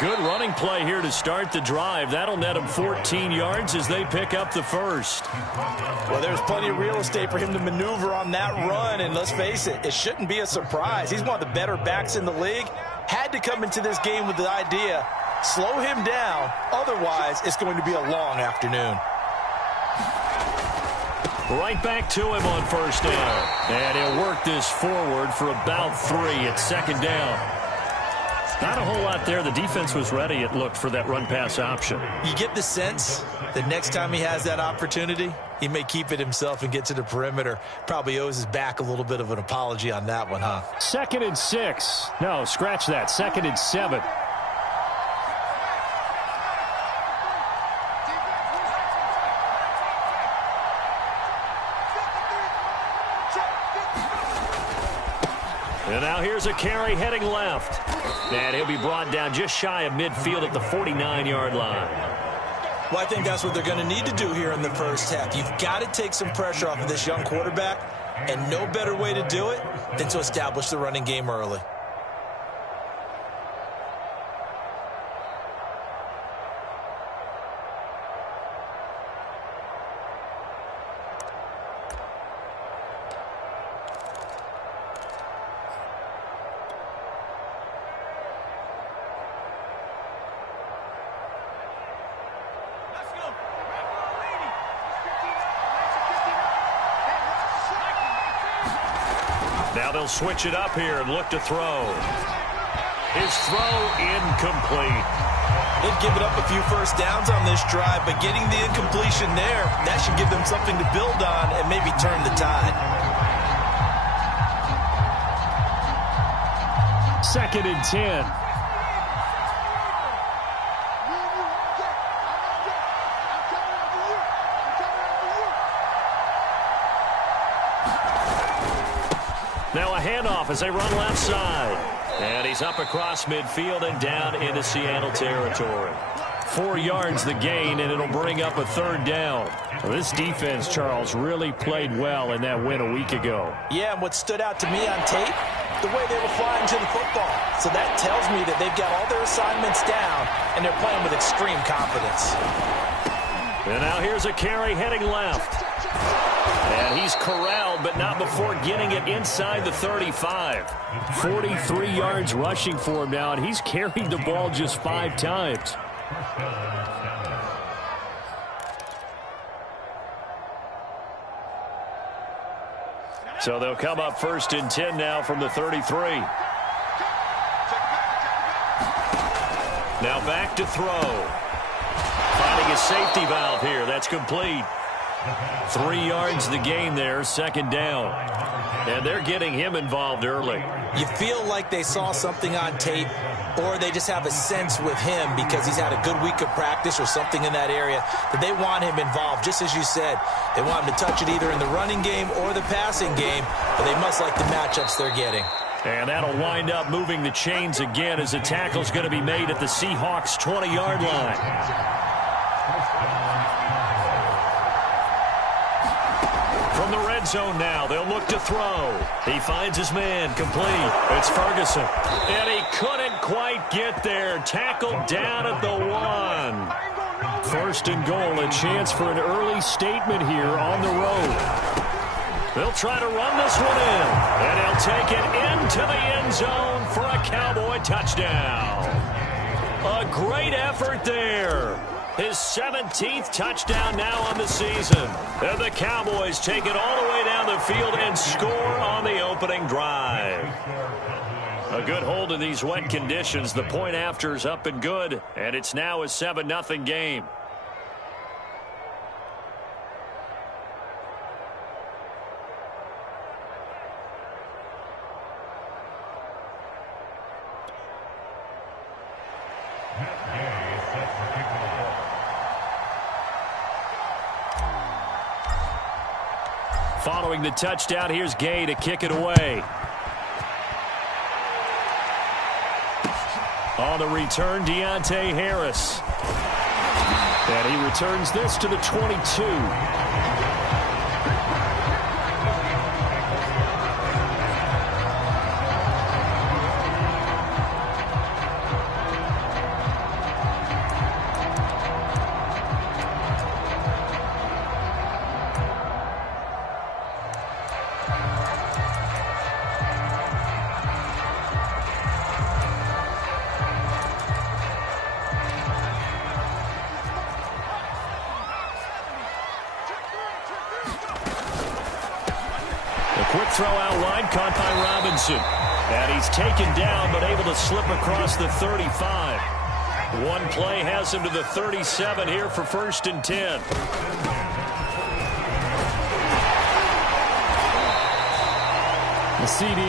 Good running play here to start the drive. That'll net him 14 yards as they pick up the first. Well, there's plenty of real estate for him to maneuver on that run, and let's face it, it shouldn't be a surprise. He's one of the better backs in the league. Had to come into this game with the idea, slow him down, otherwise it's going to be a long afternoon. Right back to him on first down. And he'll work this forward for about 3 at second down. Not a whole lot there. The defense was ready, it looked, for that run-pass option. You get the sense that next time he has that opportunity, he may keep it himself and get to the perimeter. Probably owes his back a little bit of an apology on that one, huh? 2nd and 6. No, scratch that. 2nd and 7. And now here's a carry heading left. And he'll be brought down just shy of midfield at the 49-yard line. Well, I think that's what they're going to need to do here in the first half. You've got to take some pressure off of this young quarterback, and no better way to do it than to establish the running game early. Now they'll switch it up here and look to throw. His throw incomplete. They've given up a few first downs on this drive, but getting the incompletion there, that should give them something to build on and maybe turn the tide. 2nd and 10. Now a handoff as they run left side. And he's up across midfield and down into Seattle territory. 4 yards the gain, and it'll bring up a 3rd down. Well, this defense, Charles, really played well in that win a week ago. Yeah, and what stood out to me on tape, the way they were flying to the football. So that tells me that they've got all their assignments down, and they're playing with extreme confidence. And now here's a carry heading left. And he's corralled, but not before getting it inside the 35. 43 yards rushing for him now, and he's carried the ball just 5 times. So they'll come up 1st and 10 now from the 33. Now back to throw. Finding a safety valve here. That's complete. 3 yards the gain there, 2nd down. And they're getting him involved early. You feel like they saw something on tape, or they just have a sense with him because he's had a good week of practice or something in that area that they want him involved. Just as you said, they want him to touch it either in the running game or the passing game, but they must like the matchups they're getting. And that'll wind up moving the chains again as the tackle's going to be made at the Seahawks' 20-yard line. From the red zone now, they'll look to throw. He finds his man, complete. It's Ferguson. And he couldn't quite get there. Tackled down at the 1. 1st and goal, a chance for an early statement here on the road. They'll try to run this one in. And he'll take it into the end zone for a Cowboy touchdown. A great effort there. His 17th touchdown now on the season. And the Cowboys take it all the way down the field and score on the opening drive. A good hold in these wet conditions. The point after is up and good. And it's now a 7-0 game. Following the touchdown, here's Gay to kick it away. On the return, Deontay Harris. And he returns this to the 22. quick throw out wide, caught by Robinson. And he's taken down, but able to slip across the 35. One play has him to the 37 here for 1st and 10. The CD,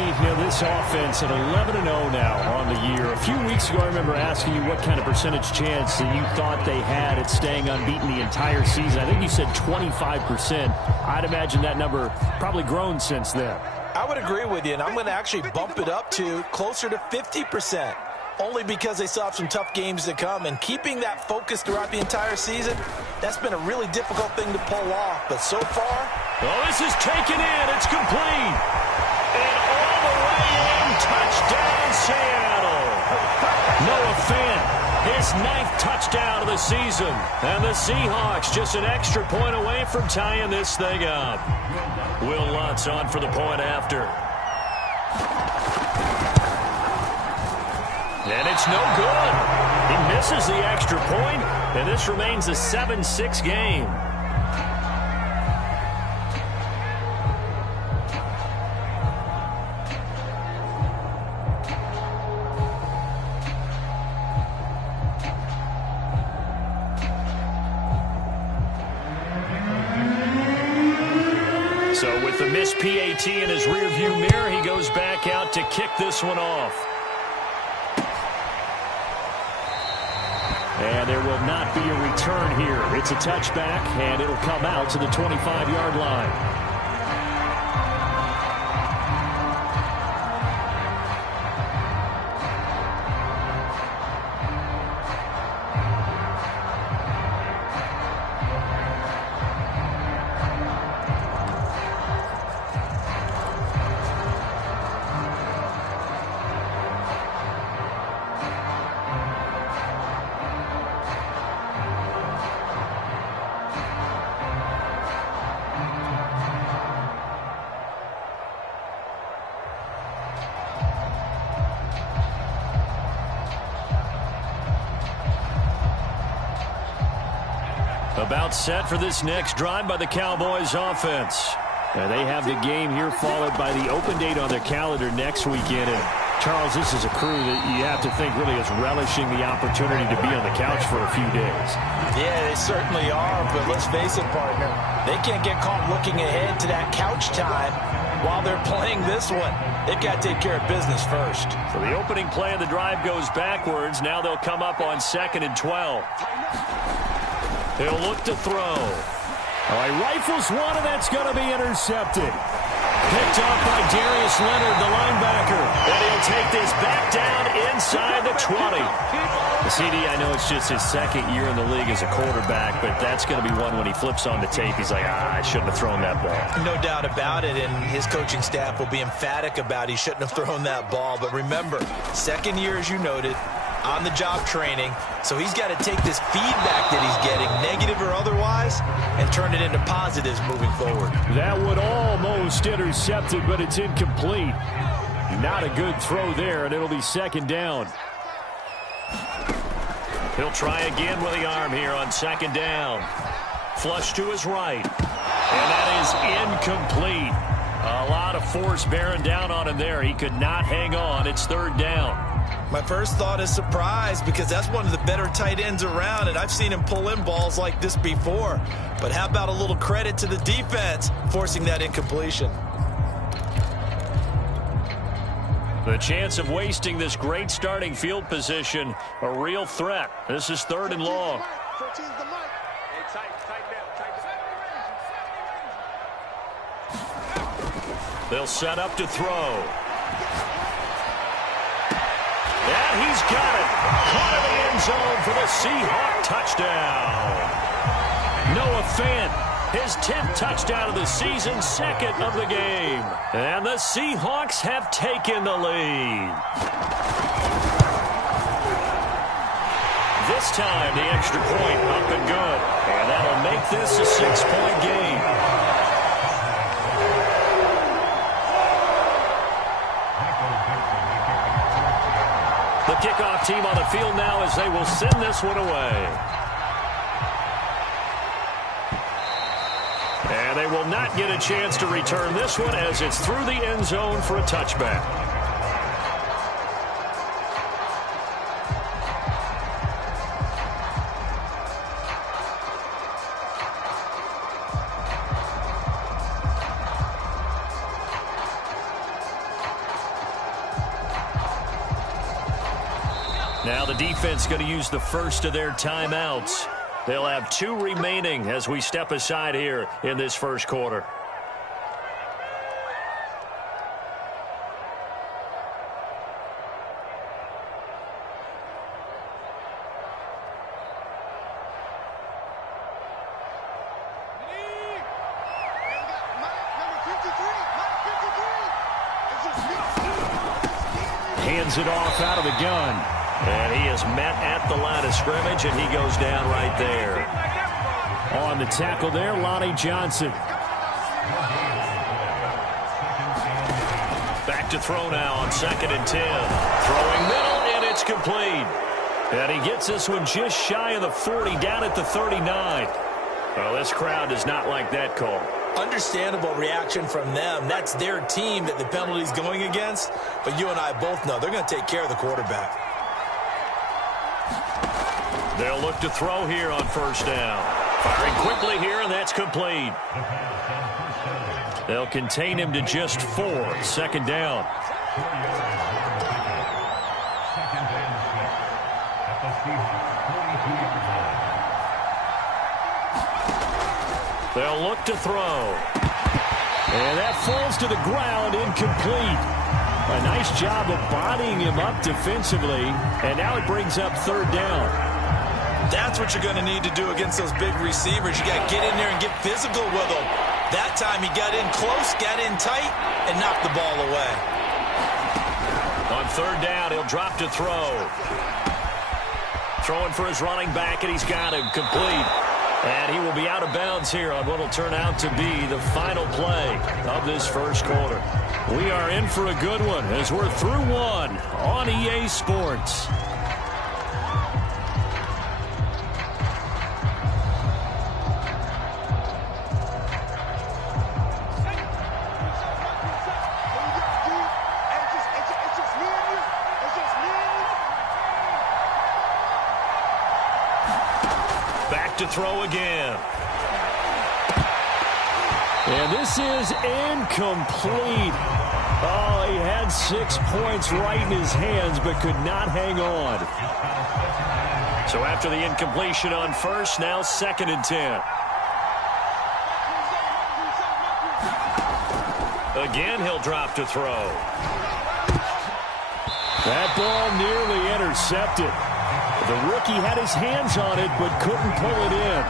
this offense at 11-0 now on the year. A few weeks ago, I remember asking you what kind of percentage chance that you thought they had at staying unbeaten the entire season. I think you said 25%. I'd imagine that number probably grown since then. I would agree with you, and I'm going to actually bump it up to closer to 50%. Only because they still have some tough games to come. And keeping that focus throughout the entire season, that's been a really difficult thing to pull off. But so far... Oh, this is taken in. It's complete. And all the way in, touchdown, Seattle. Noah Fant, his 9th touchdown of the season. And the Seahawks just an extra point away from tying this thing up. Will Lutz on for the point after. And it's no good. He misses the extra point, and this remains a 7-6 game. So with the missed PAT in his rearview mirror, he goes back out to kick this one off. And there will not be a return here. It's a touchback, and it'll come out to the 25-yard line. About set for this next drive by the Cowboys offense. And they have the game here followed by the open date on their calendar next weekend. And Charles, this is a crew that you have to think really is relishing the opportunity to be on the couch for a few days. Yeah, they certainly are, but let's face it, partner. They can't get caught looking ahead to that couch time while they're playing this one. They've got to take care of business first. So the opening play of the drive goes backwards. Now they'll come up on 2nd and 12. He'll look to throw. All right, rifles one, and that's going to be intercepted. Picked off by Darius Leonard, the linebacker. And he'll take this back down inside the 20. The CD, I know it's just his 2nd year in the league as a quarterback, but that's going to be one when he flips on the tape. He's like, I shouldn't have thrown that ball. No doubt about it, and his coaching staff will be emphatic about he shouldn't have thrown that ball. But remember, 2nd year, as you noted, on-the-job training, so he's got to take this feedback that he's getting, negative or otherwise, and turn it into positives moving forward. That would almost intercept it, but it's incomplete. Not a good throw there, and it'll be 2nd down. He'll try again with the arm here on 2nd down. Flush to his right. And that is incomplete. A lot of force bearing down on him there. He could not hang on. It's 3rd down. My first thought is surprise because that's one of the better tight ends around, and I've seen him pull in balls like this before. But how about a little credit to the defense forcing that incompletion? The chance of wasting this great starting field position, a real threat. This is 3rd and long. They'll set up to throw. And he's got it. Caught in the end zone for the Seahawk touchdown. Noah Fant, his 10th touchdown of the season, 2nd of the game. And the Seahawks have taken the lead. This time, the extra point up and good. And that'll make this a 6-point game. The kickoff team on the field now as they will send this one away. And they will not get a chance to return this one as it's through the end zone for a touchback. Now the defense going to use the first of their timeouts. They'll have 2 remaining as we step aside here in this first quarter. Hands it off out of the gun. And he is met at the line of scrimmage, and he goes down right there. On the tackle there, Lonnie Johnson. Back to throw now on 2nd and 10. Throwing middle, and it's complete. And he gets this one just shy of the 40, down at the 39. Well, this crowd does not like that call. Understandable reaction from them. That's their team that the penalty's going against. But you and I both know they're going to take care of the quarterback. They'll look to throw here on 1st down. Firing quickly here, and that's complete. They'll contain him to just 4. 2nd down. They'll look to throw. And that falls to the ground, incomplete. A nice job of bodying him up defensively, and now it brings up 3rd down. That's what you're going to need to do against those big receivers. You got to get in there and get physical with them. That time he got in close, got in tight, and knocked the ball away. On 3rd down, he'll drop to throw. Throwing for his running back, and he's got him complete. And he will be out of bounds here on what will turn out to be the final play of this first quarter. We are in for a good one as we're through one on EA Sports. To throw again. And this is incomplete. Oh, he had 6 points right in his hands but could not hang on. So after the incompletion on 1st, now 2nd and 10. Again, he'll drop to throw. That ball nearly intercepted. The rookie had his hands on it, but couldn't pull it in.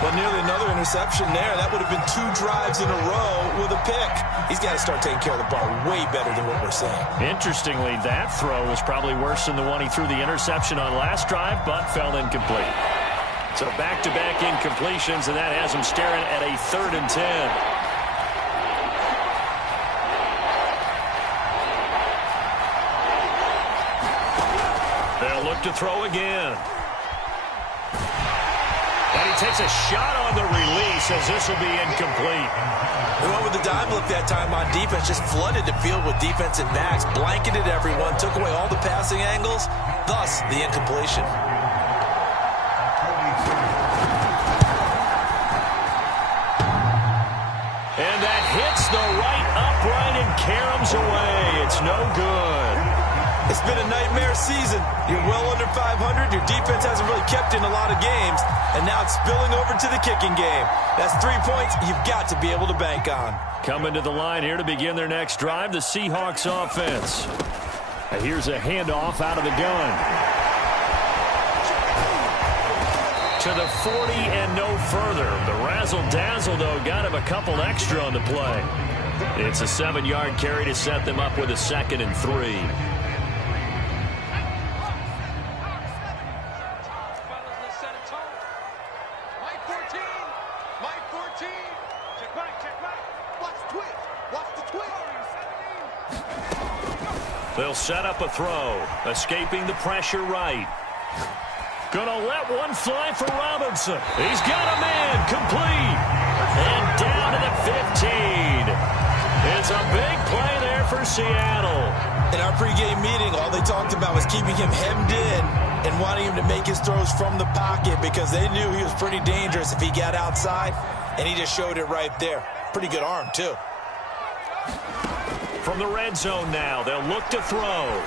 But nearly another interception there. That would have been 2 drives in a row with a pick. He's got to start taking care of the ball way better than what we're seeing. Interestingly, that throw was probably worse than the one he threw the interception on last drive, but fell incomplete. So back-to-back incompletions, and that has him staring at a 3rd and 10. Look to throw again. And he takes a shot on the release as this will be incomplete. They went with the dime look that time on defense, just flooded the field with defensive backs, blanketed everyone, took away all the passing angles, thus the incompletion. And that hits the right upright and caroms away. It's no good. It's been a nightmare season. You're well under 500. Your defense hasn't really kept in a lot of games. And now it's spilling over to the kicking game. That's 3 points you've got to be able to bank on. Coming to the line here to begin their next drive, the Seahawks offense. Here's a handoff out of the gun. To the 40 and no further. The razzle-dazzle, though, got him a couple extra on the play. It's a 7-yard carry to set them up with a 2nd and 3. They'll set up a throw, escaping the pressure right. Gonna let one fly for Robinson. He's got a man, complete. And down to the 15. It's a big play there for Seattle. In our pregame meeting, all they talked about was keeping him hemmed in and wanting him to make his throws from the pocket because they knew he was pretty dangerous if he got outside, and he just showed it right there. Pretty good arm, too. From the red zone now, they'll look to throw.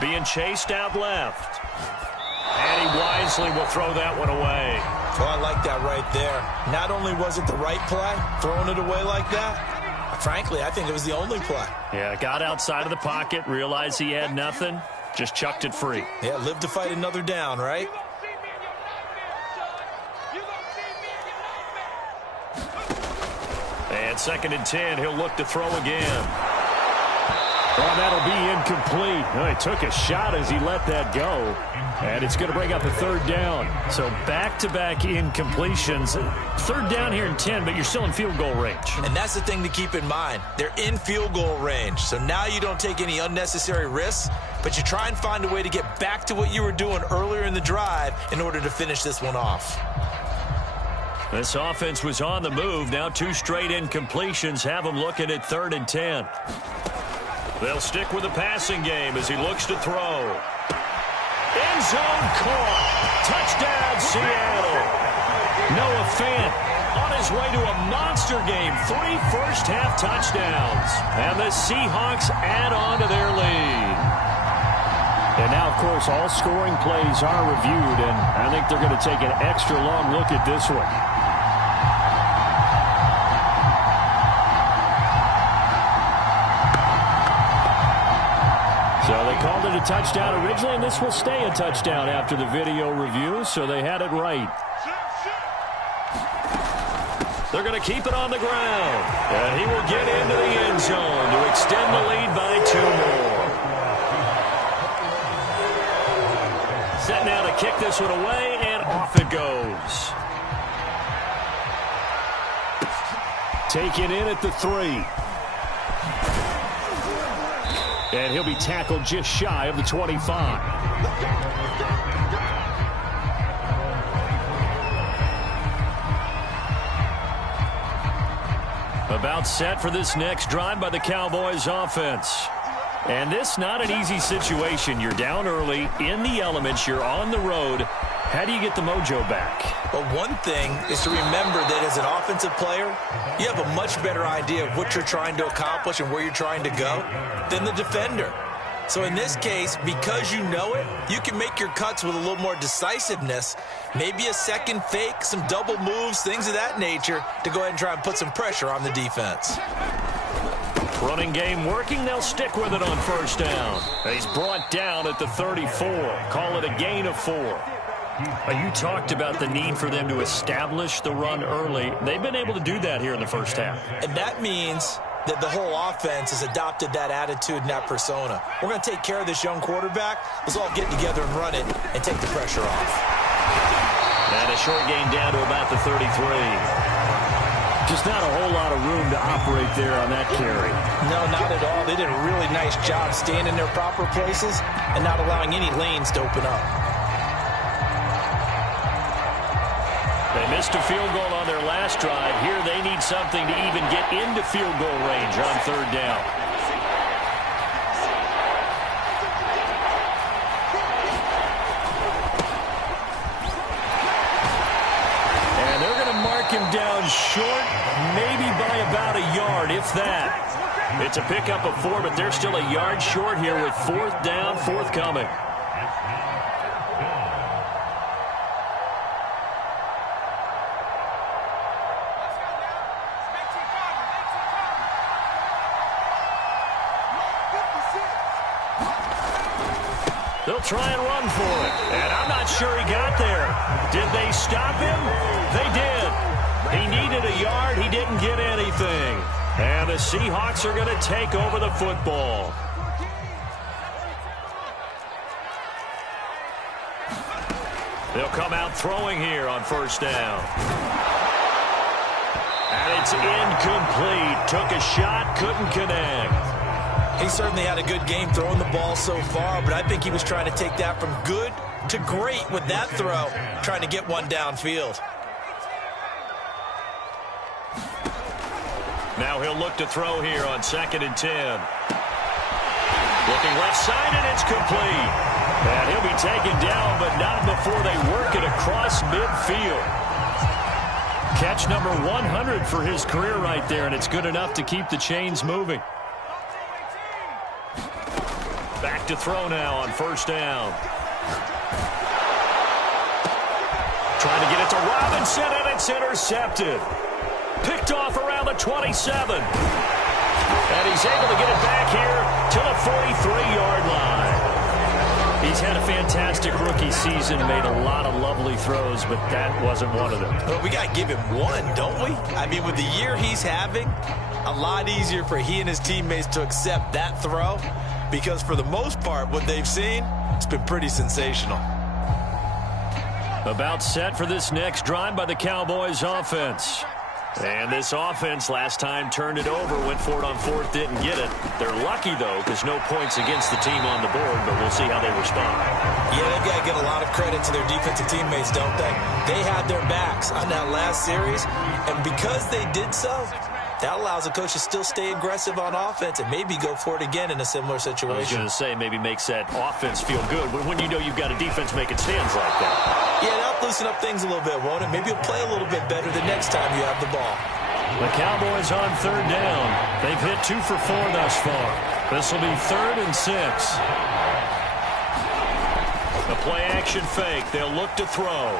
Being chased out left. And he wisely will throw that one away. Oh, I like that right there. Not only was it the right play, throwing it away like that, frankly, I think it was the only play. Yeah, got outside of the pocket, realized he had nothing, just chucked it free. Yeah, live to fight another down, right? And 2nd and 10, he'll look to throw again. Oh, that'll be incomplete. Oh, he took a shot as he let that go. And it's going to bring up a 3rd down. So back-to-back incompletions. 3rd down here in 10, but you're still in field goal range. And that's the thing to keep in mind. They're in field goal range. So now you don't take any unnecessary risks, but you try and find a way to get back to what you were doing earlier in the drive in order to finish this one off. This offense was on the move. Now 2 straight incompletions have them looking at 3rd and 10. They'll stick with the passing game as he looks to throw. End zone caught. Touchdown, Seattle. Noah Fant on his way to a monster game. 3 first-half touchdowns. And the Seahawks add on to their lead. And now, of course, all scoring plays are reviewed, and I think they're going to take an extra long look at this one. So they called it a touchdown originally, and this will stay a touchdown after the video review, so they had it right. They're going to keep it on the ground. And he will get into the end zone to extend the lead by 2 more. Set now to kick this one away, and off it goes. Taken in at the 3. And he'll be tackled just shy of the 25. About set for this next drive by the Cowboys offense. And this not an easy situation. You're down early, in the elements, you're on the road. How do you get the mojo back? Well, one thing is to remember that as an offensive player, you have a much better idea of what you're trying to accomplish and where you're trying to go than the defender. So in this case, because you know it, you can make your cuts with a little more decisiveness, maybe a second fake, some double moves, things of that nature, to go ahead and try and put some pressure on the defense. Running game working, they'll stick with it on 1st down. He's brought down at the 34. Call it a gain of 4. You talked about the need for them to establish the run early. They've been able to do that here in the 1st half. And that means that the whole offense has adopted that attitude and that persona. We're going to take care of this young quarterback. Let's all get together and run it and take the pressure off. And a short gain down to about the 33. Just not a whole lot of room to operate there on that carry. No, not at all. They did a really nice job staying in their proper places and not allowing any lanes to open up. They missed a field goal on their last drive. Here they need something to even get into field goal range on 3rd down. And they're going to mark him down short, maybe by about a yard, if that. It's a pickup of 4, but they're still a yard short here with 4th down, forthcoming. They'll try and run for it. And I'm not sure he got there. Did they stop him? They did. He needed a yard. He didn't get anything. And the Seahawks are going to take over the football. They'll come out throwing here on 1st down. And it's incomplete. Took a shot, couldn't connect. He certainly had a good game throwing the ball so far, but I think he was trying to take that from good to great with that throw, trying to get one downfield. Now he'll look to throw here on 2nd and 10. Looking left side, and it's complete. And he'll be taken down, but not before they work it across midfield. Catch number 100 for his career right there, and it's good enough to keep the chains moving. Back to throw now on 1st down. Trying to get it to Robinson, and it's intercepted. Picked off around the 27. And he's able to get it back here to the 43-yard line. He's had a fantastic rookie season, made a lot of lovely throws, but that wasn't one of them. Well, we got to give him one, don't we? I mean, with the year he's having, a lot easier for he and his teammates to accept that throw, because for the most part, what they've seen, it's been pretty sensational. About set for this next drive by the Cowboys offense. And this offense last time turned it over, went for it on 4th, didn't get it. They're lucky, though, because no points against the team on the board, but we'll see how they respond. Yeah, they've got to give a lot of credit to their defensive teammates, don't they? They had their backs on that last series, and because they did so, that allows the coach to still stay aggressive on offense and maybe go for it again in a similar situation. I was going to say, maybe makes that offense feel good when you know you've got a defense making stands like that. Yeah, that'll loosen up things a little bit, won't it? Maybe you'll play a little bit better the next time you have the ball. The Cowboys on 3rd down. They've hit 2 for 4 thus far. This will be 3rd and 6. The play-action fake. They'll look to throw.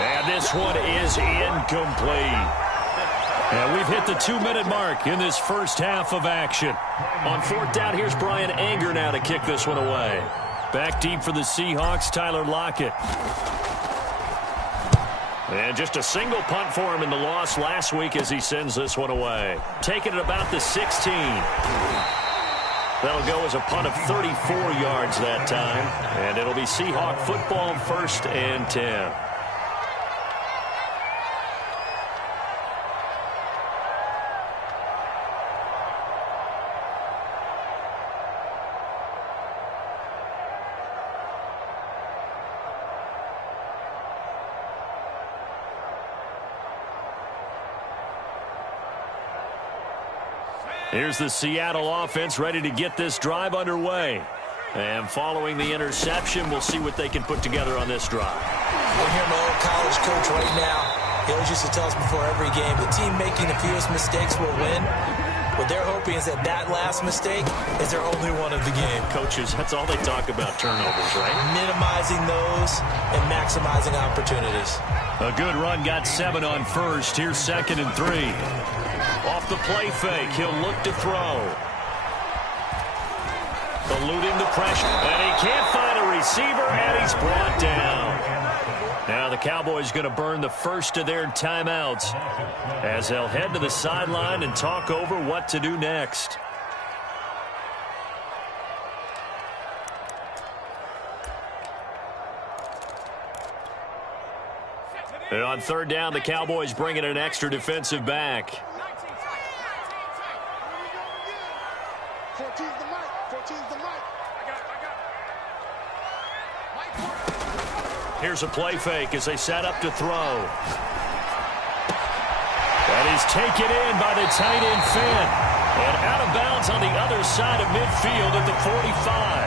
And this one is incomplete. And we've hit the 2-minute mark in this first half of action. On 4th down, here's Brian Anger now to kick this one away. Back deep for the Seahawks, Tyler Lockett. And just a single punt for him in the loss last week as he sends this one away. Taking it about the 16. That'll go as a punt of 34 yards that time. And it'll be Seahawk football 1st and 10. Here's the Seattle offense ready to get this drive underway. And following the interception, we'll see what they can put together on this drive. We're hearing my old college coach right now. He always used to tell us before every game, the team making the fewest mistakes will win. What they're hoping is that last mistake is their only one of the game. Coaches, that's all they talk about, turnovers, right? Minimizing those and maximizing opportunities. A good run, got 7 on 1st. Here's 2nd and 3. Off the play fake, he'll look to throw. Eluding the pressure, and he can't find a receiver, and he's brought down. Now the Cowboys going to burn the first of their timeouts as they'll head to the sideline and talk over what to do next. And on 3rd down, the Cowboys bring in an extra defensive back. 14's the mic. 14's the mic. Here's a play fake as they set up to throw. That is taken in by the tight end Finn. And out of bounds on the other side of midfield at the 45.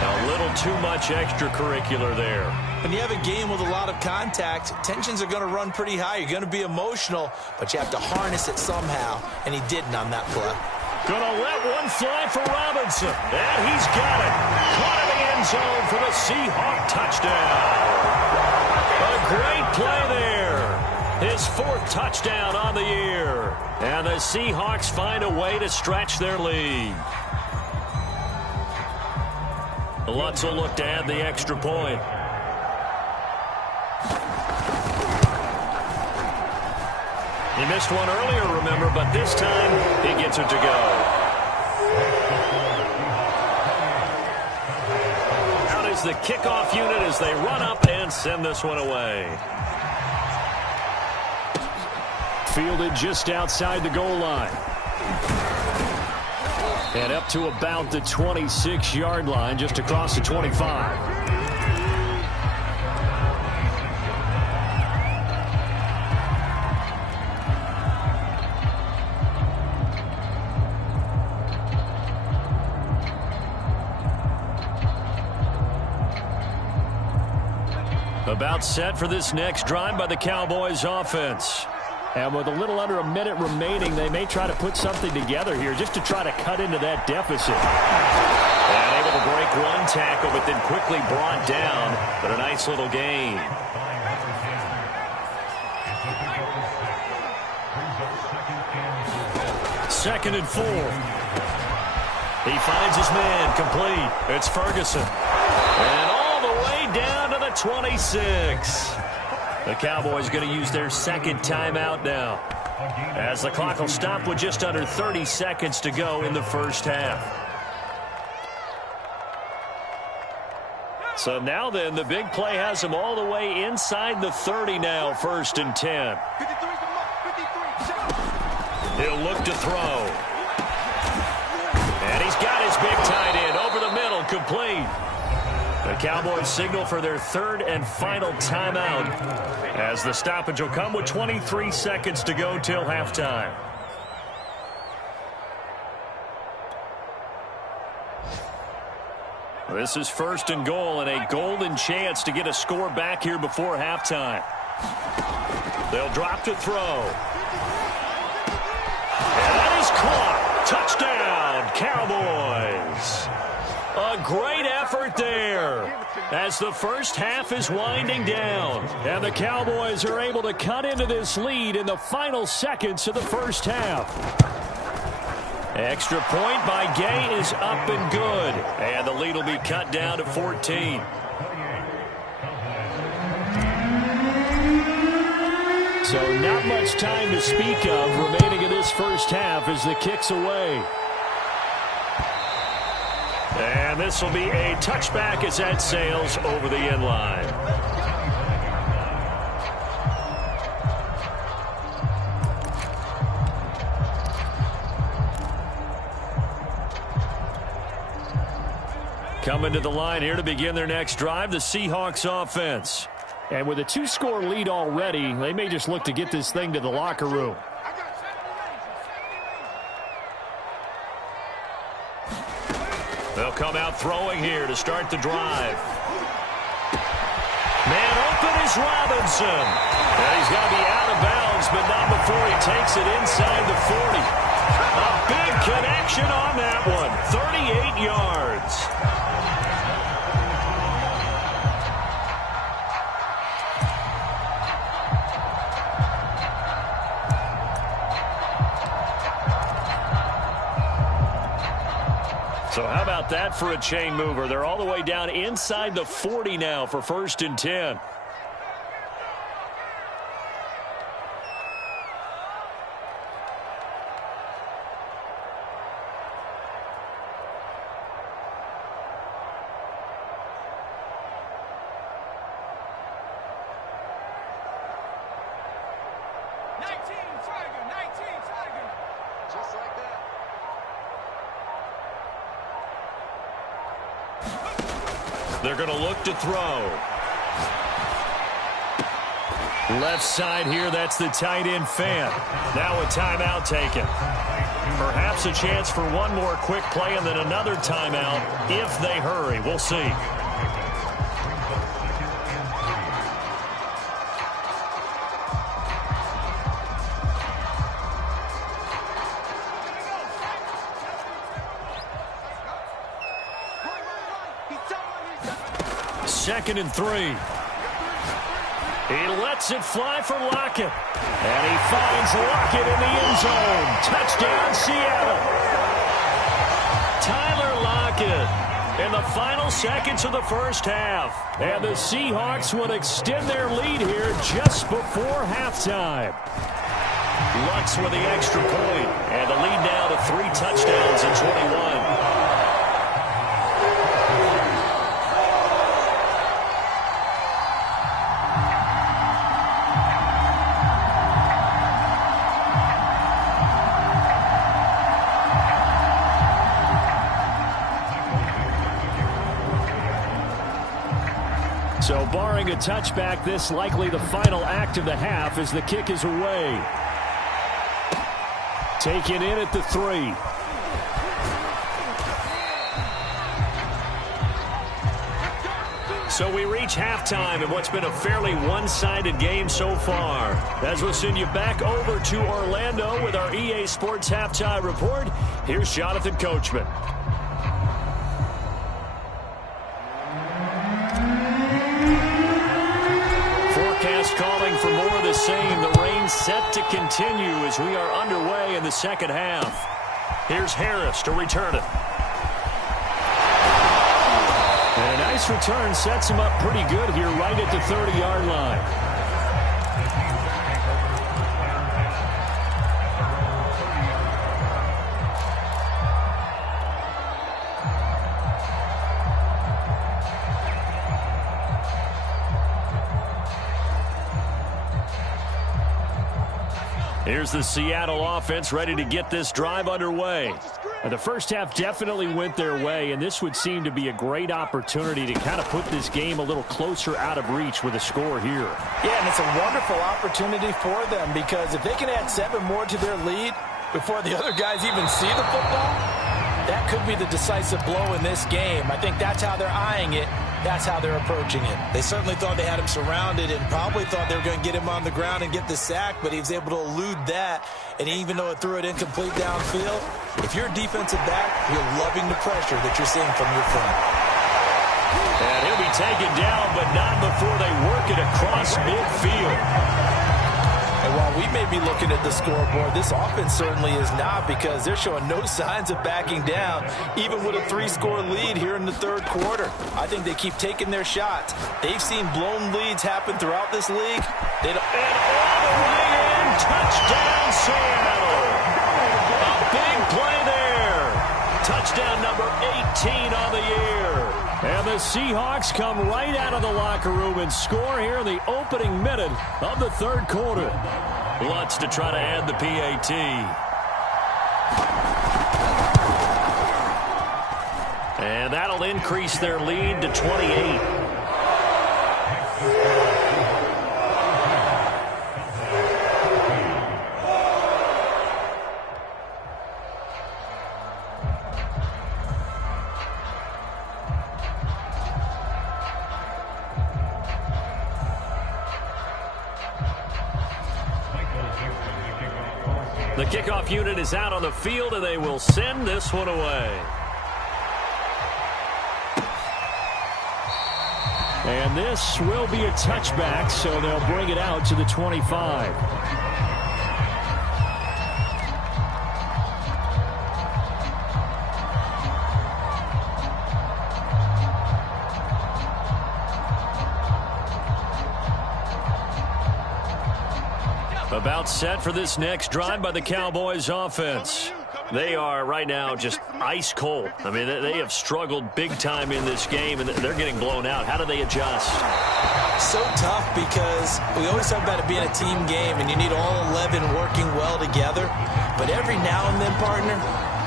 A little too much extracurricular there. When you have a game with a lot of contact, tensions are going to run pretty high. You're going to be emotional, but you have to harness it somehow, and he didn't on that play. Gonna let one fly for Robinson. And he's got it. Caught in the end zone for the Seahawk touchdown. A great play there. His 4th touchdown on the year. And the Seahawks find a way to stretch their lead. Lutz will look to add the extra point. He missed one earlier, remember, but this time he gets it to go. Out is the kickoff unit as they run up and send this one away. Fielded just outside the goal line. And up to about the 26-yard line, just across the 25. About set for this next drive by the Cowboys offense. And with a little under a minute remaining, they may try to put something together here just to try to cut into that deficit. And able to break one tackle, but then quickly brought down. But a nice little gain. Second and 4. He finds his man complete. It's Ferguson. And all the way down to the 26. The Cowboys going to use their second timeout now, as the clock will stop with just under 30 seconds to go in the first half. So now then, the big play has him all the way inside the 30 now, 1st and 10. He'll look to throw. And he's got his big tight end over the middle, complete. The Cowboys signal for their 3rd and final timeout, as the stoppage will come with 23 seconds to go till halftime. This is 1st and goal, and a golden chance to get a score back here before halftime. They'll drop to throw. And that is caught. Touchdown, Cowboys. A great effort there as the first half is winding down. And the Cowboys are able to cut into this lead in the final seconds of the first half. Extra point by Gay is up and good. And the lead will be cut down to 14. So not much time to speak of remaining in this first half as the kick's away. And this will be a touchback as that sails over the end line. Coming to the line here to begin their next drive, the Seahawks offense. And with a 2-score lead already, they may just look to get this thing to the locker room. They'll come out throwing here to start the drive. Man open is Robinson. And he's got to be out of bounds, but not before he takes it inside the 40. A big connection on that one. 38 yards. So how about that for a chain mover? They're all the way down inside the 40 now for 1st and 10. Just like that. They're going to look to throw. Left side here, that's the tight end Fant. Now a timeout taken. Perhaps a chance for one more quick play and then another timeout if they hurry. We'll see. Second and 3. He lets it fly for Lockett. And he finds Lockett in the end zone. Touchdown, Seattle. Tyler Lockett in the final seconds of the first half. And the Seahawks will extend their lead here just before halftime. Lux with the extra point. And the lead now to 3 touchdowns and 21. So barring a touchback, this likely the final act of the half as the kick is away. Taken in at the 3. So we reach halftime in what's been a fairly one-sided game so far. As we'll send you back over to Orlando with our EA Sports Halftime Report, here's Jonathan Coachman. Forecast calling for more of the same. The rain set to continue as we are underway in the second half. Here's Harris to return it. And a nice return sets him up pretty good here right at the 30-yard line. Here's the Seattle offense ready to get this drive underway. The first half definitely went their way, and this would seem to be a great opportunity to kind of put this game a little closer out of reach with a score here. Yeah, and it's a wonderful opportunity for them because if they can add 7 more to their lead before the other guys even see the football, that could be the decisive blow in this game. I think that's how they're eyeing it. That's how they're approaching it. They certainly thought they had him surrounded and probably thought they were going to get him on the ground and get the sack, but he was able to elude that. And even though it threw it incomplete downfield, if you're a defensive back, you're loving the pressure that you're seeing from your front. And he'll be taken down, but not before they work it across midfield. And while we may be looking at the scoreboard, this offense certainly is not because they're showing no signs of backing down, even with a 3-score lead here in the third quarter. I think they keep taking their shots. They've seen blown leads happen throughout this league. And all the way in, touchdown Seattle. A big play there. Touchdown number 18 on the year. And the Seahawks come right out of the locker room and score here in the opening minute of the third quarter. Lutz to try to add the PAT. And that'll increase their lead to 28. The kickoff unit is out on the field, and they will send this one away. And this will be a touchback, so they'll bring it out to the 25. About set for this next drive by the Cowboys offense. They are right now just ice cold. I mean, they have struggled big time in this game, and they're getting blown out. How do they adjust? So tough because we always talk about it being a team game, and you need all 11 working well together. But every now and then, partner,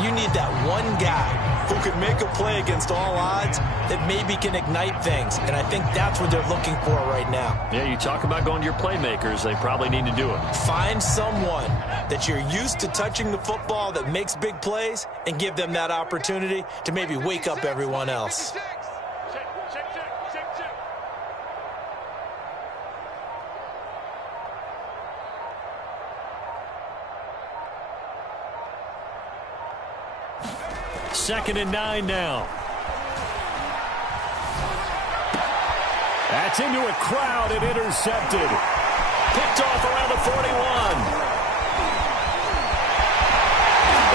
you need that one guy who can make a play against all odds that maybe can ignite things. And I think that's what they're looking for right now. Yeah, you talk about going to your playmakers. They probably need to do it. Find someone that you're used to touching the football that makes big plays and give them that opportunity to maybe wake up everyone else. Second and 9 now. That's into a crowd and intercepted. Picked off around the 41.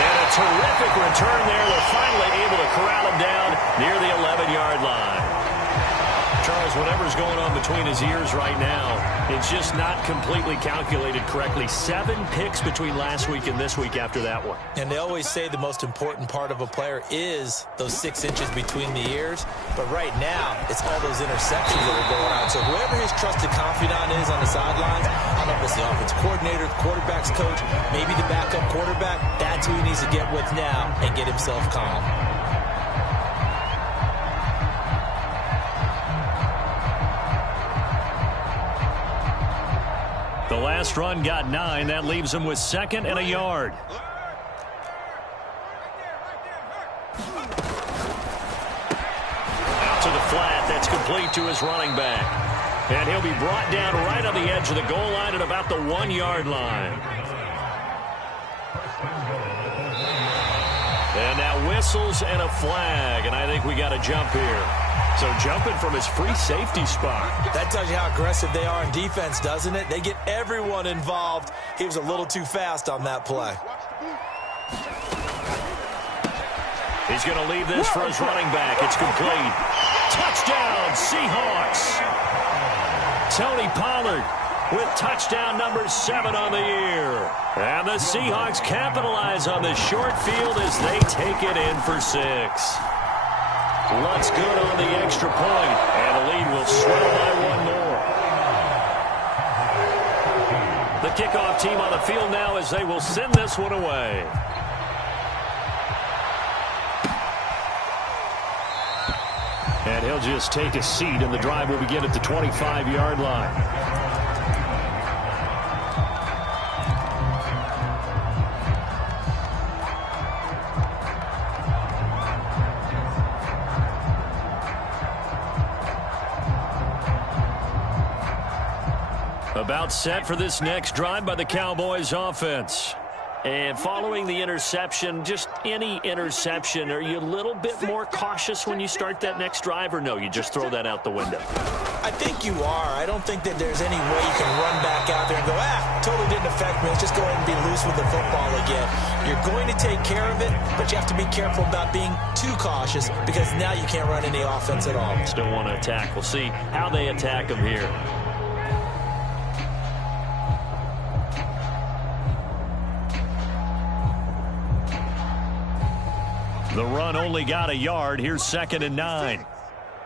And a terrific return there. They're finally able to corral him down near the 11-yard line. Charles, whatever's going on between his ears right now, it's just not completely calculated correctly. 7 picks between last week and this week after that one. And they always say the most important part of a player is those 6 inches between the ears. But right now, it's all those interceptions that are going on. So whoever his trusted confidant is on the sidelines, I don't know if it's the offense coordinator, the quarterback's coach, maybe the backup quarterback, that's who he needs to get with now and get himself calm. The last run got 9. That leaves him with 2nd and a yard. Out to the flat. That's It's complete to his running back. And he'll be brought down right on the edge of the goal line at about the 1-yard line. And now whistles and a flag, and I think we got a jump here. So jumping from his free safety spot. That tells you how aggressive they are in defense, doesn't it? They get everyone involved. He was a little too fast on that play. He's going to leave this for his running back. It's complete. Touchdown, Seahawks. Tony Pollard with touchdown number 7 on the year. And the Seahawks capitalize on the short field as they take it in for 6. Lutz good on the extra point, and the lead will swell by 1 more. The kickoff team on the field now as they will send this one away. And he'll just take a seat, and the drive will begin at the 25-yard line. About set for this next drive by the Cowboys offense. And following the interception, just any interception, are you a little bit more cautious when you start that next drive, or no, you just throw that out the window? I think you are. I don't think that there's any way you can run back out there and go, totally didn't affect me. Let's just go ahead and be loose with the football again. You're going to take care of it, but you have to be careful about being too cautious because now you can't run any offense at all. Still want to attack. We'll see how they attack him here. The run only got a yard. Here's 2nd and 9.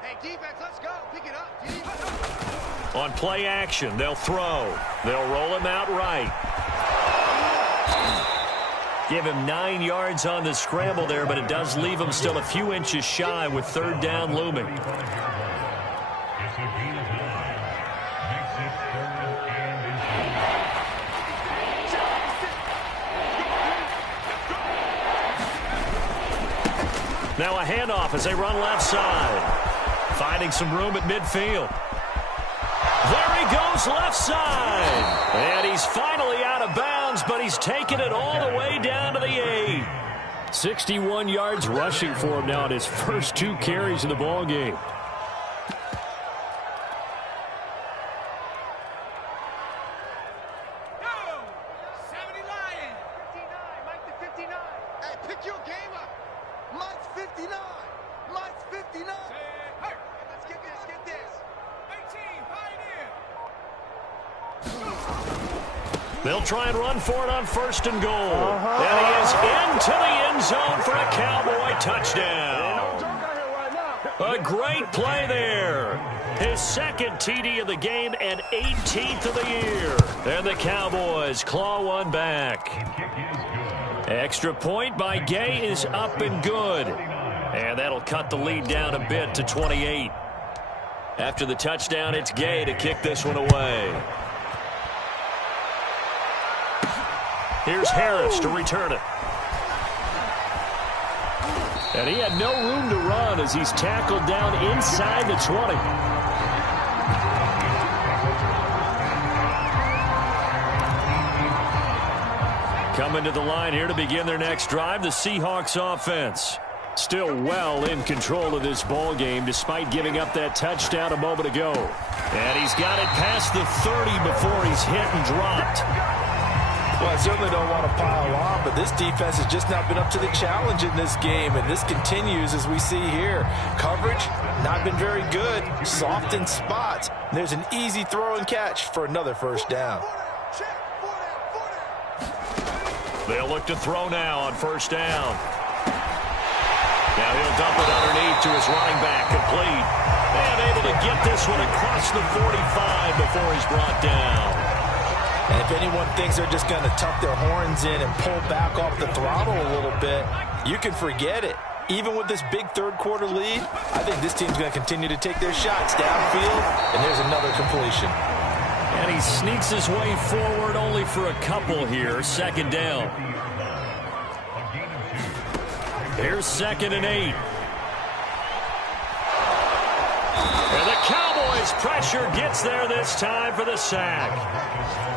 Hey, defense, let's go. Pick it up. On play action, they'll throw. They'll roll him out right. Give him 9 yards on the scramble there, but it does leave him still a few inches shy with 3rd down looming. Now a handoff as they run left side. Finding some room at midfield. There he goes left side. And he's finally out of bounds, but he's taken it all the way down to the 8. 61 yards rushing for him now in his first 2 carries of the ball game. They'll try and run for it on 1st and goal. And he is into the end zone for a Cowboy touchdown. A great play there. His 2nd TD of the game and 18th of the year. And the Cowboys claw one back. Extra point by Gay is up and good. And that'll cut the lead down a bit to 28. After the touchdown, it's Gay to kick this one away. Here's Harris to return it. And he had no room to run as he's tackled down inside the 20. Coming to the line here to begin their next drive, the Seahawks offense. Still well in control of this ball game despite giving up that touchdown a moment ago. And he's got it past the 30 before he's hit and dropped. Well, I certainly don't want to pile on, but this defense has just not been up to the challenge in this game, and this continues as we see here. Coverage, not been very good, soft in spots. There's an easy throw and catch for another 1st down. They'll look to throw now on 1st down. Now he'll dump it underneath to his running back, complete. And able to get this one across the 45 before he's brought down. And if anyone thinks they're just going to tuck their horns in and pull back off the throttle a little bit, you can forget it. Even with this big 3rd quarter lead, I think this team's going to continue to take their shots downfield, and there's another completion. And he sneaks his way forward only for a couple here. 2nd down. Here's 2nd and 8. And Cowboys pressure gets there this time for the sack.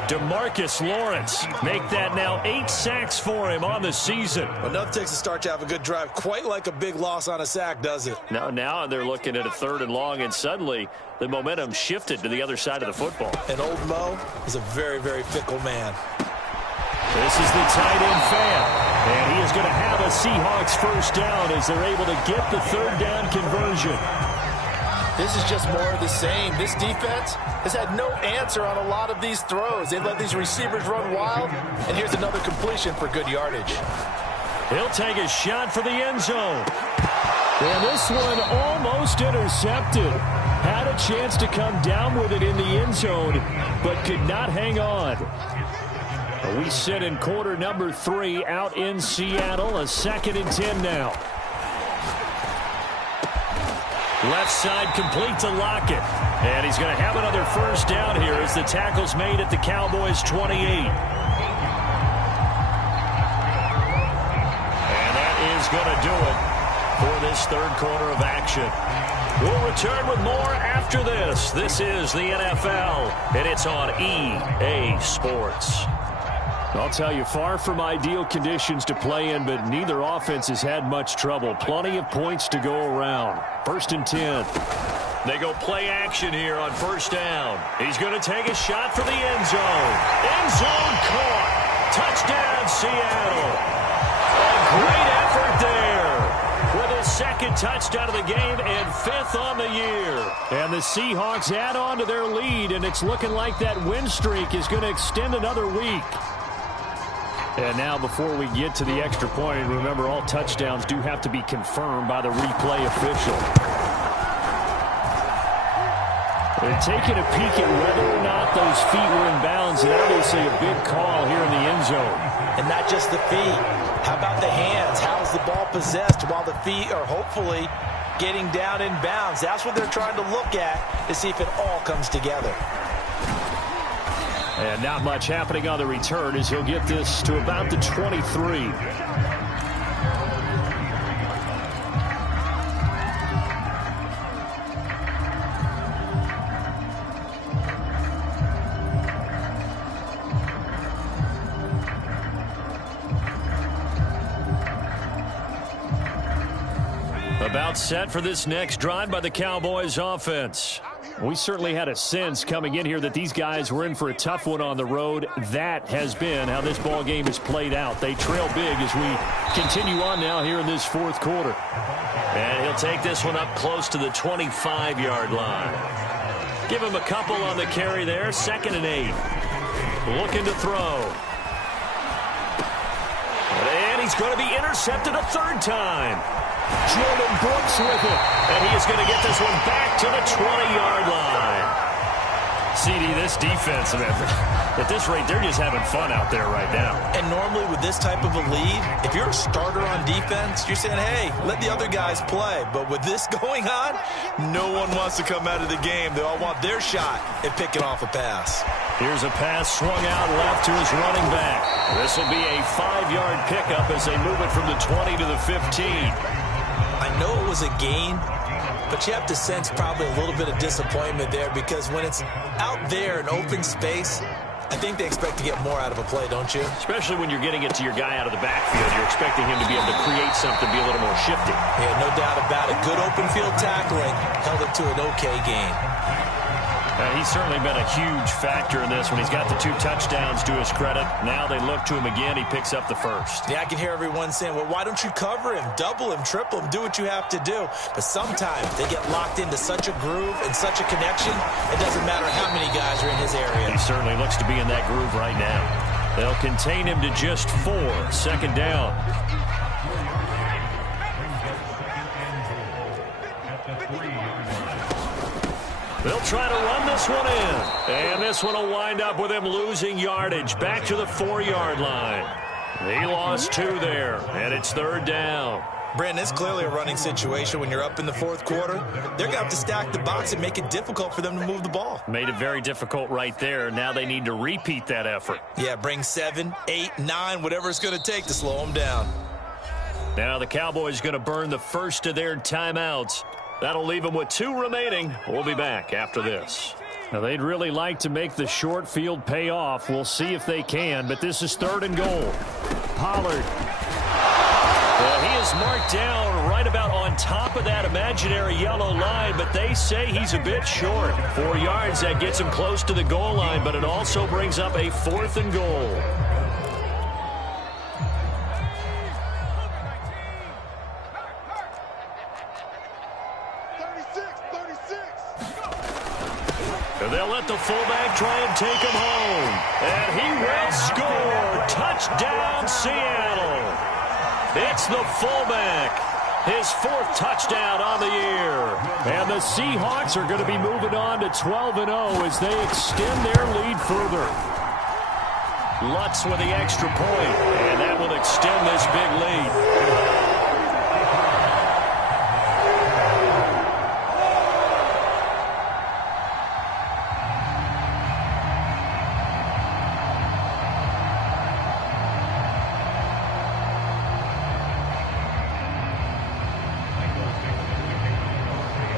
DeMarcus Lawrence make that now 8 sacks for him on the season. Enough takes a start to have a good drive, quite like a big loss on a sack, does it? Now they're looking at a 3rd and long, and suddenly the momentum shifted to the other side of the football. And old Mo is a very, very fickle man. This is the tight end fan, and he is going to have a Seahawks first down as they're able to get the 3rd down conversion. This is just more of the same. This defense has had no answer on a lot of these throws. They've let these receivers run wild, and here's another completion for good yardage. He'll take a shot for the end zone. And this one almost intercepted. Had a chance to come down with it in the end zone, but could not hang on. We sit in quarter number 3 out in Seattle. A 2nd and 10 now. Left side complete to Lockett. And he's going to have another first down here as the tackle's made at the Cowboys' 28. And that is going to do it for this 3rd quarter of action. We'll return with more after this. This is the NFL, and it's on EA Sports. I'll tell you, far from ideal conditions to play in, but neither offense has had much trouble. Plenty of points to go around. 1st and 10. They go play action here on 1st down. He's going to take a shot for the end zone. End zone caught. Touchdown, Seattle. A great effort there with his 2nd touchdown of the game and 5th on the year. And the Seahawks add on to their lead, and it's looking like that win streak is going to extend another week. And now before we get to the extra point, remember all touchdowns do have to be confirmed by the replay official. They're taking a peek at whether or not those feet were in bounds, and obviously a big call here in the end zone. And not just the feet. How about the hands? How is the ball possessed while the feet are hopefully getting down in bounds? That's what they're trying to look at to see if it all comes together. And not much happening on the return as he'll get this to about the 23. About set for this next drive by the Cowboys offense. We certainly had a sense coming in here that these guys were in for a tough one on the road. That has been how this ball game is played out. They trail big as we continue on now here in this 4th quarter. And he'll take this one up close to the 25-yard line. Give him a couple on the carry there. 2nd and 8. Looking to throw. And he's going to be intercepted a 3rd time. Jordan Brooks with it. And he is going to get this one back to the 20-yard line. CD, this defense, at this rate, they're just having fun out there right now. And normally with this type of a lead, if you're a starter on defense, you're saying, hey, let the other guys play. But with this going on, no one wants to come out of the game. They all want their shot at picking off a pass. Here's a pass swung out left to his running back. This will be a 5-yard pickup as they move it from the 20 to the 15. I know it was a gain, but you have to sense probably a little bit of disappointment there because when it's out there in open space, I think they expect to get more out of a play, don't you? Especially when you're getting it to your guy out of the backfield. You're expecting him to be able to create something, be a little more shifty. Yeah, no doubt about it. Good open field tackling held it to an okay gain. He's certainly been a huge factor in this when he's got the 2 touchdowns to his credit. Now they look to him again. He picks up the 1st. Yeah, I can hear everyone saying, well, why don't you cover him, double him, triple him, do what you have to do. But sometimes they get locked into such a groove and such a connection, it doesn't matter how many guys are in his area. He certainly looks to be in that groove right now. They'll contain him to just 4. 2nd down. They'll try to run this one in. And this one will wind up with him losing yardage back to the 4-yard line. He lost 2 there, and it's 3rd down. Brandon, it's clearly a running situation when you're up in the 4th quarter. They're going to have to stack the box and make it difficult for them to move the ball. Made it very difficult right there. Now they need to repeat that effort. Yeah, bring 7, 8, 9, whatever it's going to take to slow them down. Now the Cowboys going to burn the first of their timeouts That'll leave them with 2 remaining. We'll be back after this. Now, they'd really like to make the short field pay off. We'll see if they can, but this is 3rd and goal. Pollard. Well, he is marked down right about on top of that imaginary yellow line, but they say he's a bit short. 4 yards, that gets him close to the goal line, but it also brings up a 4th and goal. And they'll let the fullback try and take him home. And he will score. Touchdown, Seattle. It's the fullback. His 4th touchdown on the year. And the Seahawks are going to be moving on to 12-0 as they extend their lead further. Lutz with the extra point, and that will extend this big lead.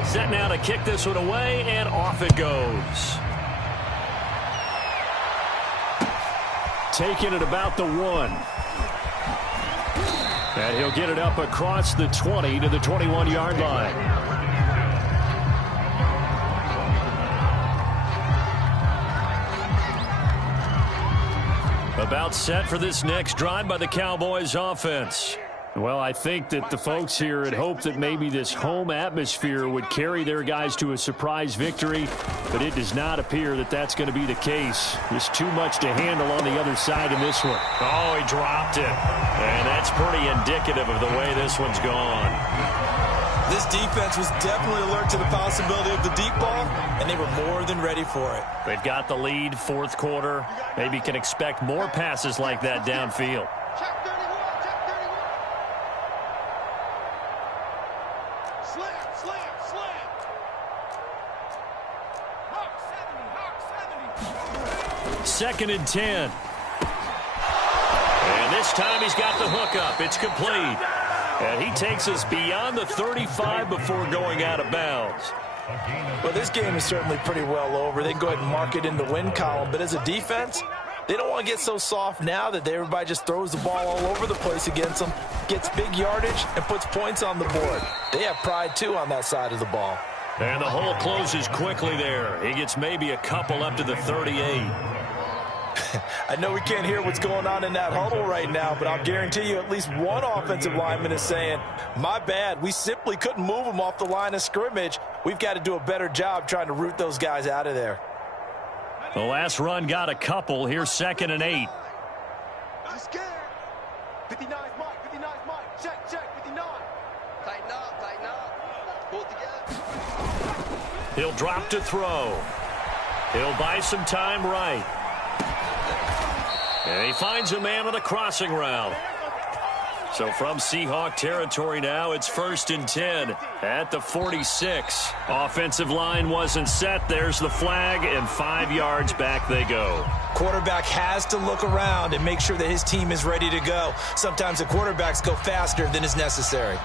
Set now to kick this one away, and off it goes. Taking it about the 1. And he'll get it up across the 20 to the 21-yard line. About set for this next drive by the Cowboys offense. Well, I think that the folks here had hoped that maybe this home atmosphere would carry their guys to a surprise victory, but it does not appear that that's going to be the case. There's too much to handle on the other side in this one. Oh, he dropped it. And that's pretty indicative of the way this one's gone. This defense was definitely alert to the possibility of the deep ball, and they were more than ready for it. They've got the lead, 4th quarter. Maybe can expect more passes like that downfield. Second and 10. And this time he's got the hook up. It's complete. And he takes us beyond the 35 before going out of bounds. Well, this game is certainly pretty well over. They can go ahead and mark it in the win column. But as a defense, they don't want to get so soft now that everybody just throws the ball all over the place against them, gets big yardage, and puts points on the board. They have pride, too, on that side of the ball. And the hole closes quickly there. He gets maybe a couple up to the 38. I know we can't hear what's going on in that huddle right now, but I'll guarantee you at least one offensive lineman is saying, my bad, we simply couldn't move them off the line of scrimmage. We've got to do a better job trying to root those guys out of there. The last run got a couple. Here's 2nd and 8. He's scared. 59 Mike, 59 Mike. Check, 59. Tighten up. Pull together. He'll drop to throw. He'll buy some time right. And he finds a man on a crossing route. So from Seahawk territory now, it's 1st and 10 at the 46. Offensive line wasn't set. There's the flag, and 5 yards back they go. Quarterback has to look around and make sure that his team is ready to go. Sometimes the quarterbacks go faster than is necessary.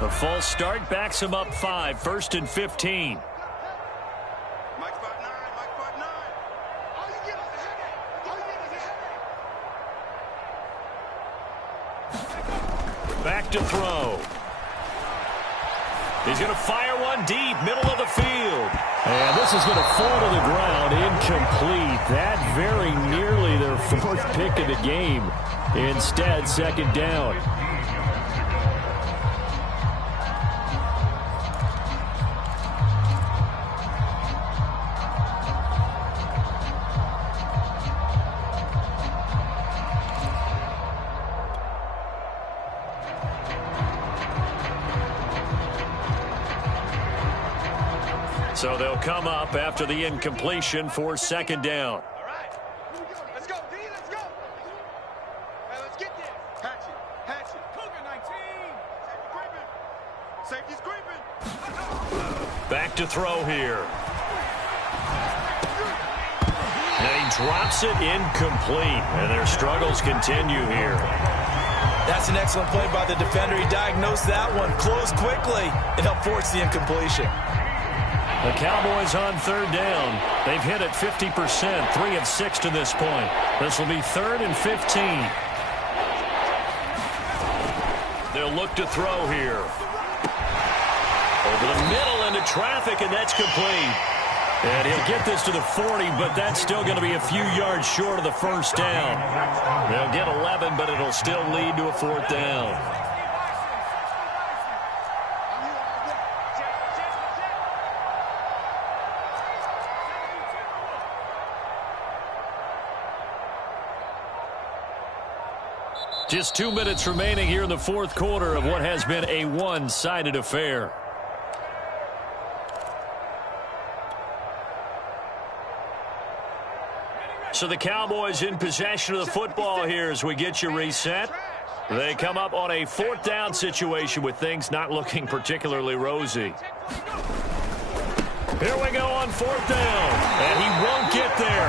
The false start backs him up 5, 1st and 15. Mike spot 9, Mike spot 9. All you get is a headache. All you get is a headache. Back to throw. He's going to fire one deep, middle of the field. And this is going to fall to the ground, incomplete. That very nearly their 4th pick of the game. Instead, 2nd down. So they'll come up after the incompletion for 2nd down. All right. Here we go. Let's go, D. Let's go. Hey, let's get this. Hatchet. Cougar 19. Safety creeping. Safety's creeping. Back to throw here. And he drops it incomplete. And their struggles continue here. That's an excellent play by the defender. He diagnosed that one, closed quickly, and helped force the incompletion. The Cowboys on third down. They've hit it 50%, 3 of 6 to this point. This will be 3rd and 15. They'll look to throw here. Over the middle into traffic, and that's complete. And he'll get this to the 40, but that's still going to be a few yards short of the first down. They'll get 11, but it'll still lead to a 4th down. Just 2 minutes remaining here in the 4th quarter of what has been a one-sided affair. So the Cowboys in possession of the football here as we get you reset. They come up on a 4th down situation with things not looking particularly rosy. Here we go on 4th down, and he won't get there.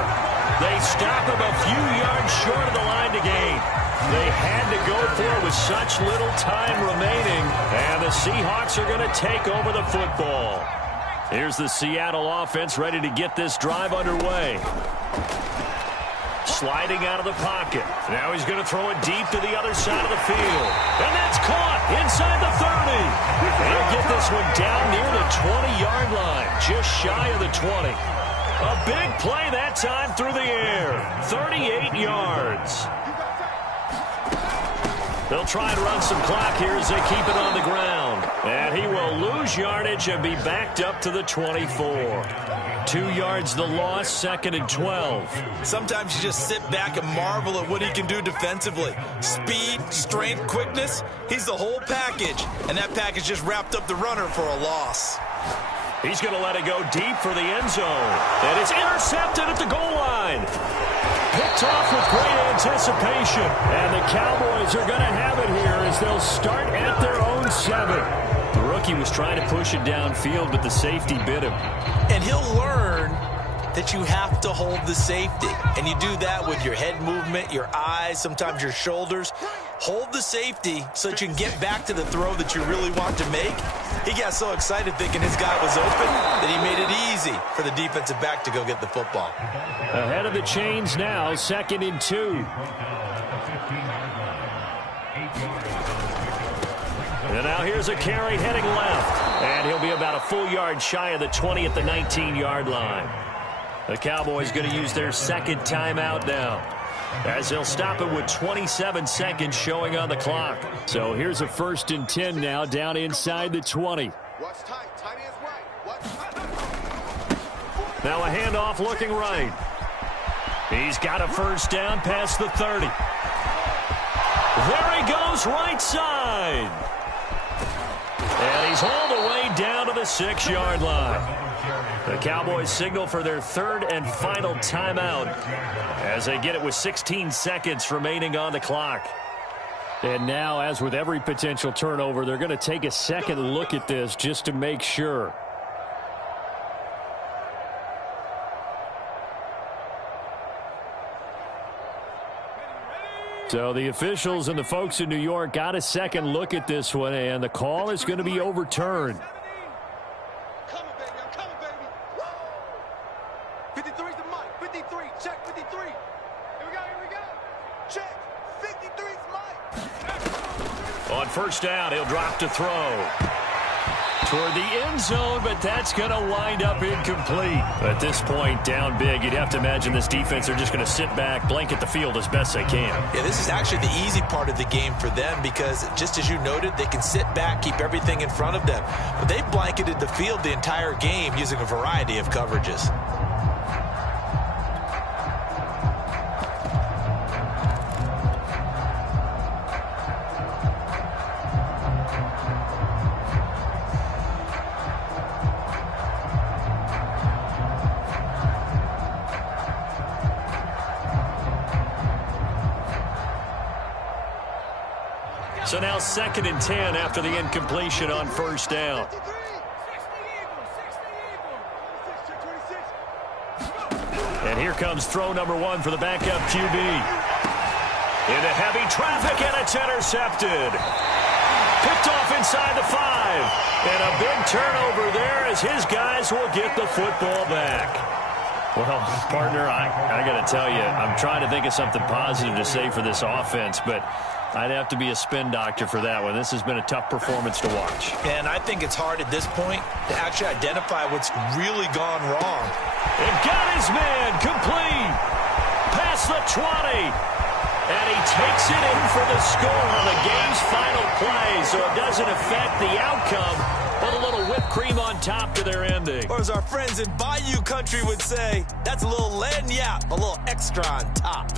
They stop him a few yards short of the line to gain. They had to go for it with such little time remaining, and the Seahawks are going to take over the football. Here's the Seattle offense ready to get this drive underway. Sliding out of the pocket. Now he's going to throw it deep to the other side of the field. And that's caught inside the 30. They'll get this one down near the 20-yard line, just shy of the 20. A big play that time through the air. 38 yards. They'll try and run some clock here as they keep it on the ground. And he will lose yardage and be backed up to the 24. 2 yards the loss, 2nd and 12. Sometimes you just sit back and marvel at what he can do defensively. Speed, strength, quickness, he's the whole package. And that package just wrapped up the runner for a loss. He's going to let it go deep for the end zone. And it's intercepted at the goal line. Picked off with great anticipation. And the Cowboys are going to have it here as they'll start at their own 7. The rookie was trying to push it downfield, but the safety bit him. And he'll learn that you have to hold the safety. And you do that with your head movement, your eyes, sometimes your shoulders. Hold the safety so that you can get back to the throw that you really want to make. He got so excited thinking his guy was open that he made it easy for the defensive back to go get the football. Ahead of the chains now, 2nd and 2. And now here's a carry heading left. And he'll be about a full yard shy of the 20 at the 19-yard line. The Cowboys going to use their 2nd timeout now, as they'll stop it with 27 seconds showing on the clock. So here's a 1st and 10 now down inside the 20. Now a handoff looking right. He's got a 1st down past the 30. There he goes right side. And he's all the way down to the 6-yard line. The Cowboys signal for their 3rd and final timeout as they get it with 16 seconds remaining on the clock. And now, as with every potential turnover, they're going to take a second look at this just to make sure. So the officials and the folks in New York got a second look at this one, and the call is going to be overturned. Coming, baby. I'm coming, baby. Woo! 53's the mic. 53. Check 53. Here we go. Here we go. Check. 53's mic. On 1st down, he'll drop to throw. Toward the end zone, but that's going to wind up incomplete. At this point, down big, you'd have to imagine this defense are just going to sit back, blanket the field as best they can. Yeah, this is actually the easy part of the game for them because, just as you noted, they can sit back, keep everything in front of them. But they blanketed the field the entire game using a variety of coverages. So now 2nd and 10 after the incompletion on 1st down. And here comes throw number 1 for the backup QB. Into heavy traffic, and it's intercepted. Picked off inside the 5. And a big turnover there as his guys will get the football back. Well, partner, I got to tell you, I'm trying to think of something positive to say for this offense, but I'd have to be a spin doctor for that one. This has been a tough performance to watch. And I think it's hard at this point to actually identify what's really gone wrong. And got his man complete. Past the 20. And he takes it in for the score on the game's final play, so it doesn't affect the outcome, but a little whipped cream on top to their ending. Or as our friends in Bayou Country would say, that's a little lagniappe, a little extra on top.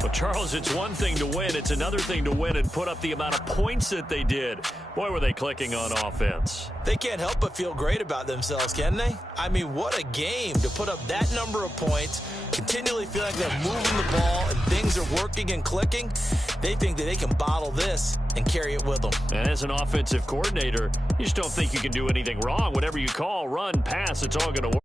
Well, Charles, it's one thing to win. It's another thing to win and put up the amount of points that they did. Boy, were they clicking on offense. They can't help but feel great about themselves, can they? I mean, what a game to put up that number of points, continually feel like they're moving the ball and things are working and clicking. They think that they can bottle this and carry it with them. And as an offensive coordinator, you just don't think you can do anything wrong. Whatever you call, run, pass, it's all going to work.